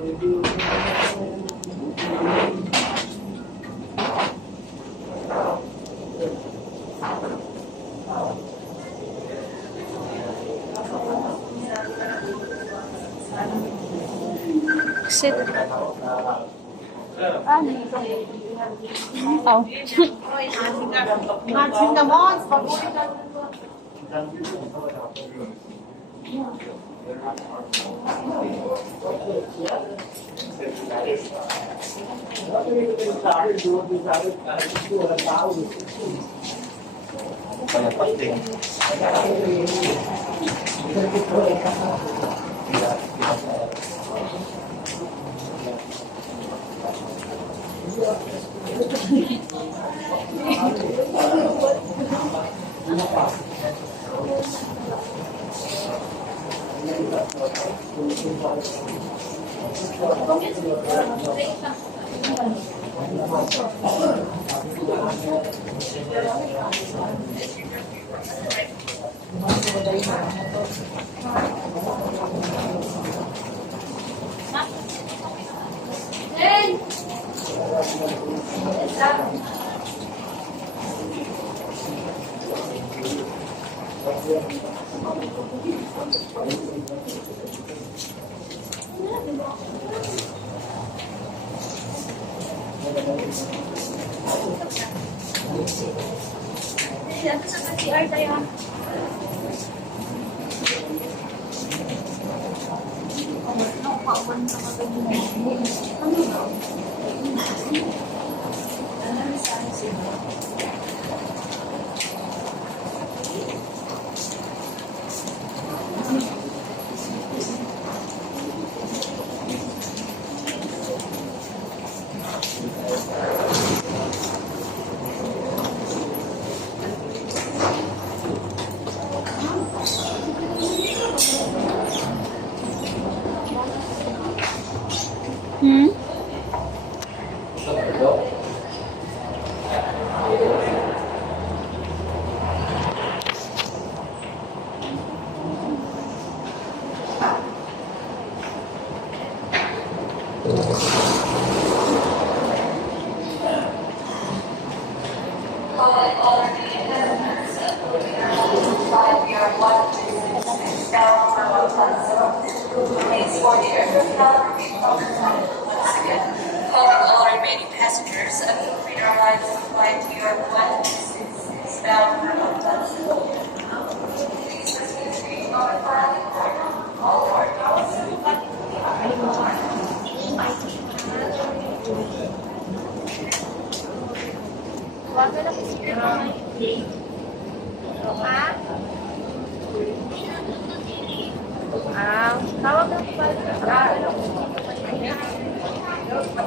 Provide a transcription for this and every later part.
Sit. Oh.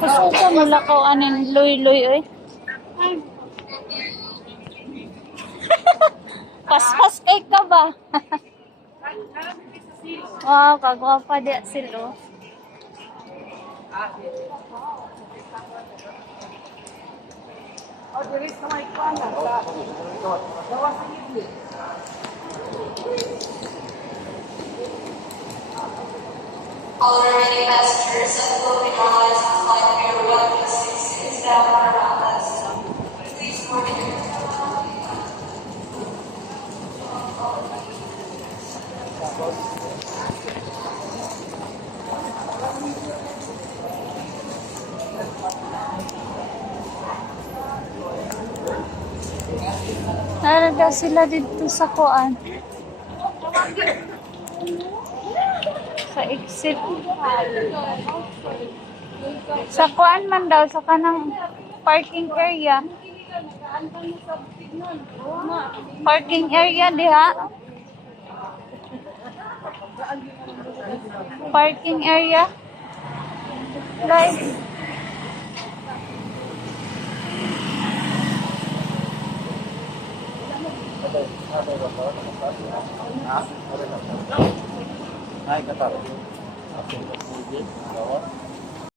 Kasuko mo lakaw aning luy-luy eh. Paspas kay ka ba? Wow, kagwapa di sila. All remaining passengers of the Philippine Airlines flight Pier 166 down around us. Please board your Naraga sila dito sa kuan. Sa exit. Sa kuan man daw, sa kanang parking area. Parking area diha. Parking area. Like Hai, kata. Oke,